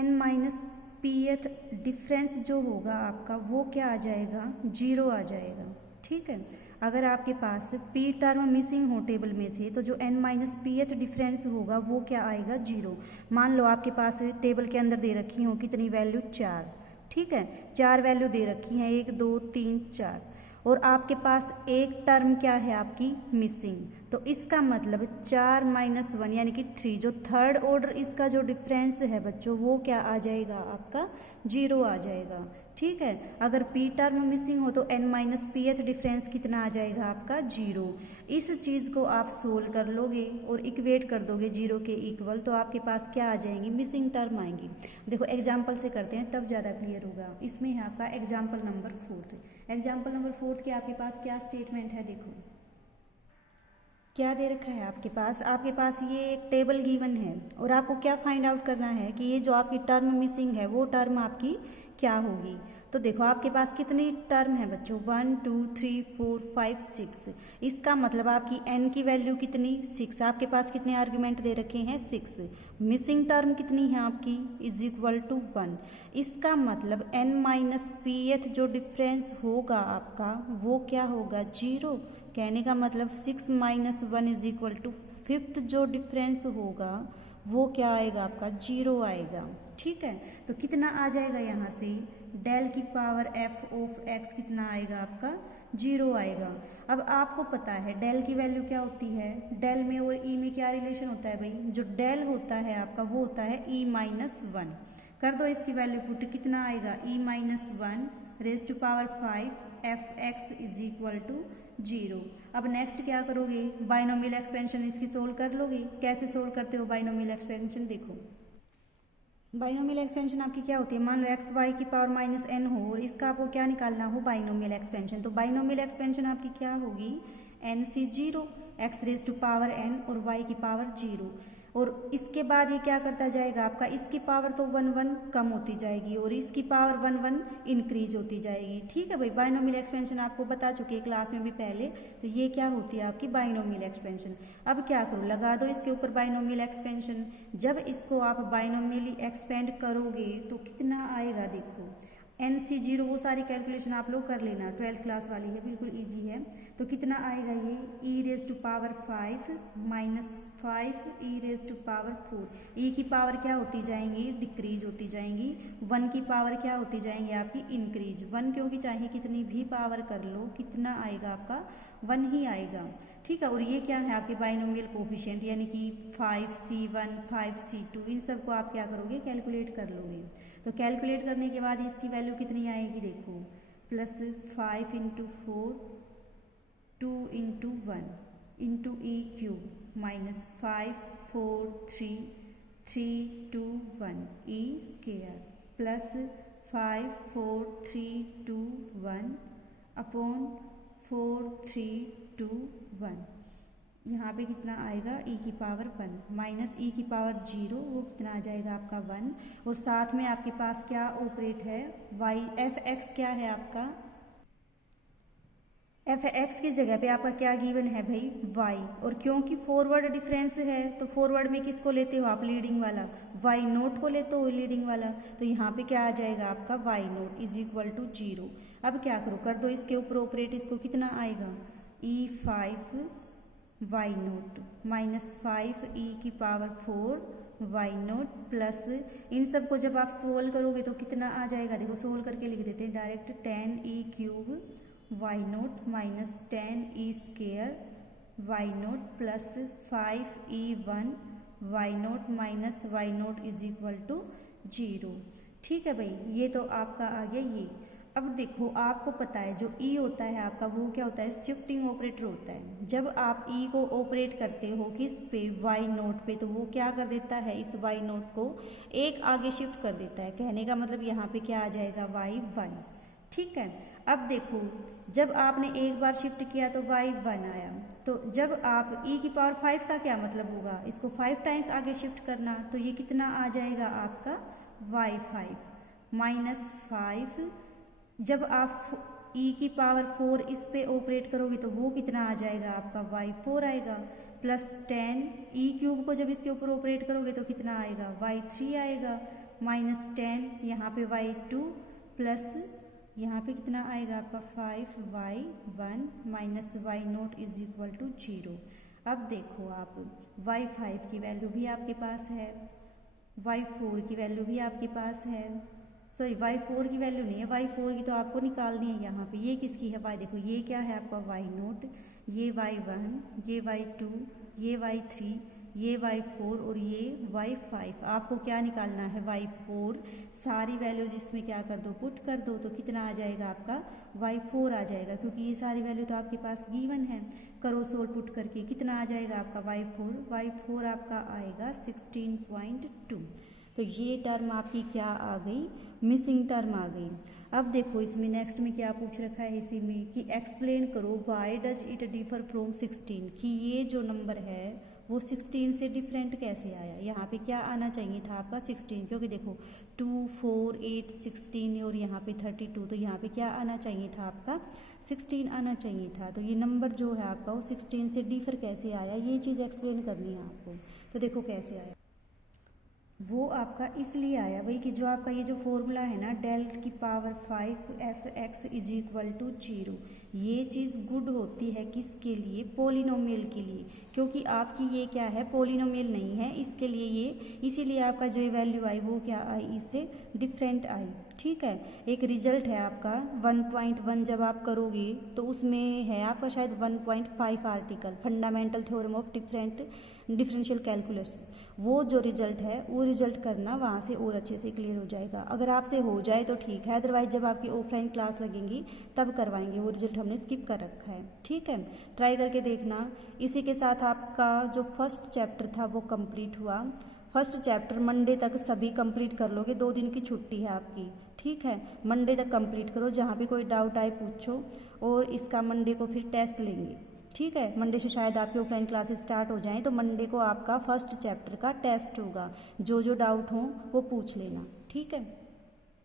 N minus पीएथ difference जो होगा आपका वो क्या आ जाएगा, जीरो आ जाएगा। ठीक है, अगर आपके पास पी टर्म मिसिंग हो टेबल में से तो जो एन माइनस पीएथ डिफरेंस होगा वो क्या आएगा, जीरो। मान लो आपके पास टेबल के अंदर दे रखी हो कितनी वैल्यू, 4। ठीक है, 4 वैल्यू दे रखी हैं, 1 2 3 4, और आपके पास एक टर्म क्या है आपकी मिसिंग, तो इसका मतलब 4 माइनस 1 यानी कि 3, जो थर्ड ऑर्डर इसका जो डिफरेंस है बच्चों वो क्या आ जाएगा आपका, जीरो आ जाएगा। ठीक है, अगर पी टर्म मिसिंग हो तो एन माइनस पी एथ डिफरेंस कितना आ जाएगा आपका, जीरो। इस चीज़ को आप सोल्व कर लोगे और इक्वेट कर दोगे जीरो के इक्वल, तो आपके पास क्या आ जाएंगी, मिसिंग टर्म आएंगी। देखो एग्जाम्पल से करते हैं तब ज़्यादा क्लियर होगा। इसमें है आपका एग्जाम्पल नंबर 4। एग्जाम्पल नंबर 4 के आपके पास क्या स्टेटमेंट है, देखो क्या दे रखा है आपके पास ये एक टेबल गिवन है और आपको क्या फाइंड आउट करना है कि ये जो आपकी टर्म मिसिंग है वो टर्म आपकी क्या होगी। तो देखो आपके पास कितनी टर्म है बच्चों, 1 2 3 4 5 6। इसका मतलब आपकी n की वैल्यू कितनी, 6। आपके पास कितने आर्ग्यूमेंट दे रखे हैं, 6। मिसिंग टर्म कितनी है आपकी, इज इक्वल टू 1। इसका मतलब n माइनस पी एथ जो डिफरेंस होगा आपका वो क्या होगा, जीरो। कहने का मतलब 6 minus 1 is equal to 5th जो डिफरेंस होगा वो क्या आएगा आपका, जीरो आएगा। ठीक है, तो कितना आ जाएगा यहाँ से, डेल की पावर एफ ऑफ एक्स कितना आएगा आपका, जीरो आएगा। अब आपको पता है डेल की वैल्यू क्या होती है, डेल में और ई में क्या रिलेशन होता है भाई, जो डेल होता है आपका वो होता है ई माइनस 1। कर दो इसकी वैल्यू पुट, कितना आएगा, e minus 1 raise to power 5 f x is equal to zero. अब नेक्स्ट क्या करोगे, बाइनोमियल एक्सपेंशन इसकी सोल्व कर लोगे। कैसे सोल्व करते हो बाइनोमियल एक्सपेंशन, देखो बाइनोमियल एक्सपेंशन आपकी क्या होती है, मान लो एक्स वाई की पावर माइनस एन हो और इसका आपको क्या निकालना हो, बाइनोमियल एक्सपेंशन। तो बाइनोमियल एक्सपेंशन आपकी क्या होगी, n c zero, x raise to power n और वाई की पावर जीरो। और इसके बाद ये क्या करता जाएगा आपका, इसकी पावर तो 1 1 कम होती जाएगी और इसकी पावर 1 1 इंक्रीज होती जाएगी। ठीक है भाई, बाइनोमियल एक्सपेंशन आपको बता चुके हैं क्लास में भी पहले। तो ये क्या होती है आपकी बाइनोमियल एक्सपेंशन। अब क्या करो, लगा दो इसके ऊपर बाइनोमियल एक्सपेंशन। जब इसको आप बाइनोमियली एक्सपेंड करोगे तो कितना आएगा, देखो एन सी जीरो, वो सारी कैलकुलेशन आप लोग कर लेना, 12th क्लास वाली है, बिल्कुल इजी है। तो कितना आएगा ये, e raise to power 5 minus 5 e raise to power 4। E की पावर क्या होती जाएंगी, डिक्रीज होती जाएंगी। 1 की पावर क्या होती जाएंगी आपकी, इंक्रीज। 1 क्योंकि चाहे कितनी भी पावर कर लो, कितना आएगा आपका, 1 ही आएगा। ठीक है, और ये क्या है आपके बाइनोमियल कोफिशिएंट, यानी कि 5c1 5c2, इन सबको आप क्या करोगे, कैलकुलेट कर लोगे। तो कैलकुलेट करने के बाद इसकी वैल्यू कितनी आएगी, देखो plus 5 into 4 2 into 1 into E cube minus 5 4 3 3 2 1 E square plus 5 4 3 2 1 upon 4 3 2 1। यहाँ पे कितना आएगा, e की पावर 1 माइनस e की पावर 0, वो कितना आ जाएगा आपका 1। और साथ में आपके पास क्या ऑपरेट है, y एफ एक्स क्या है आपका, एफ एक्स की जगह पे आपका क्या गिवन है भाई, y। और क्योंकि फॉरवर्ड डिफरेंस है तो फॉरवर्ड में किसको लेते हो आप, लीडिंग वाला, y नोट को लेते हो लीडिंग वाला। तो यहाँ पे क्या आ जाएगा आपका y naught is equal to 0। अब क्या करो, कर दो इसके ऊपर ऑपरेट, इसको कितना आएगा, e5 y नोट माइनस 5 ई की पावर 4 वाई नोट प्लस, इन सब को जब आप सोल्व करोगे तो कितना आ जाएगा, देखो सोल्व करके लिख देते हैं direct, 10 e cube y naught minus 10 e square y naught plus 5 e 1 y naught minus y naught is equal to 0। ठीक है भाई, ये तो आपका आ गया ये। अब देखो आपको पता है जो ई होता है आपका वो क्या होता है, शिफ्टिंग ऑपरेटर होता है। जब आप ई को ऑपरेट करते हो किस पे, वाई नोट पे, तो वो क्या कर देता है, इस वाई नोट को एक आगे शिफ्ट कर देता है। कहने का मतलब यहाँ पे क्या आ जाएगा, वाई 1। ठीक है, अब देखो जब आपने एक बार शिफ्ट किया तो वाई 1 आया, तो जब आप ई की पावर 5 का क्या मतलब होगा, इसको 5 टाइम्स आगे शिफ्ट करना, तो ये कितना आ जाएगा आपका वाई 5 माइनस 5। जब आप e की पावर 4 इस पे ऑपरेट करोगे तो वो कितना आ जाएगा आपका, y4 आएगा प्लस 10 ई क्यूब को जब इसके ऊपर ऑपरेट करोगे तो कितना आएगा, y3 आएगा -10 यहाँ पे y2 प्लस यहाँ पे कितना आएगा आपका 5y1 minus y0 is equal to 0। अब देखो आप y5 की वैल्यू भी आपके पास है, y4 की वैल्यू भी आपके पास है, सॉरी y4 की वैल्यू नहीं है, y4 की तो आपको निकालनी है यहाँ पे। ये किसकी है y, देखो ये क्या है आपका y0, ये y1, ये y2, ये y3, ये y4 और ये y5। आपको क्या निकालना है y4, सारी वैल्यूज इसमें क्या कर दो, पुट कर दो, तो कितना आ जाएगा आपका y4 आ जाएगा, क्योंकि ये सारी वैल्यू तो आपके पास गिवन है। करो सोल्व पुट करके कितना आ जाएगा आपका y4 आपका आएगा 16.2। तो ये टर्म आपकी क्या आ गई, मिसिंग टर्म आ गई। अब देखो इसमें नेक्स्ट में क्या पूछ रखा है इसी में कि एक्सप्लेन करो why does it differ from 16, कि ये जो नंबर है वो 16 से डिफरेंट कैसे आया। यहाँ पे क्या आना चाहिए था आपका 16, क्योंकि देखो 2, 4, 8, 16 और यहाँ पे 32, तो यहाँ पे क्या आना चाहिए था आपका 16 आना चाहिए था। तो ये नंबर जो है आपका वो 16 से डिफर कैसे आया, ये चीज़ एक्सप्लेन करनी है आपको। तो देखो कैसे आया, वो आपका इसलिए आया वही कि जो आपका ये जो फॉर्मूला है ना डेल्ट की power 5f(x) is equal to 0, ये चीज़ गुड होती है किसके लिए, पोलिनोमियल के लिए, क्योंकि आपकी ये क्या है पोलिनोमियल नहीं है, इसके लिए ये इसीलिए आपका जो वैल्यू आई वो क्या आई, इससे डिफरेंट आई। ठीक है, एक रिजल्ट है आपका 1.1 जब आप करोगे तो उसमें है आपका शायद 1.5 article fundamental theorem of differential calculus, वो जो रिजल्ट है वो रिजल्ट करना, वहाँ से और अच्छे से क्लियर हो जाएगा। अगर आपसे हो जाए तो ठीक है, अदरवाइज जब आपकी ऑफलाइन क्लास लगेंगी तब करवाएंगे, वो रिजल्ट हमने स्किप कर रखा है। ठीक है, ट्राई करके देखना। इसी के साथ आपका जो फर्स्ट चैप्टर था वो कंप्लीट हुआ। फर्स्ट चैप्टर मंडे तक सभी कंप्लीट कर लोगे, 2 दिन की छुट्टी है आपकी। ठीक है, मंडे तक कंप्लीट करो, जहाँ भी कोई डाउट आए पूछो, और इसका मंडे को फिर टेस्ट लेंगे। ठीक है, मंडे से शायद आपकी ऑफलाइन क्लासेस स्टार्ट हो जाएं, तो मंडे को आपका फर्स्ट चैप्टर का टेस्ट होगा, जो जो डाउट हो वो पूछ लेना। ठीक है।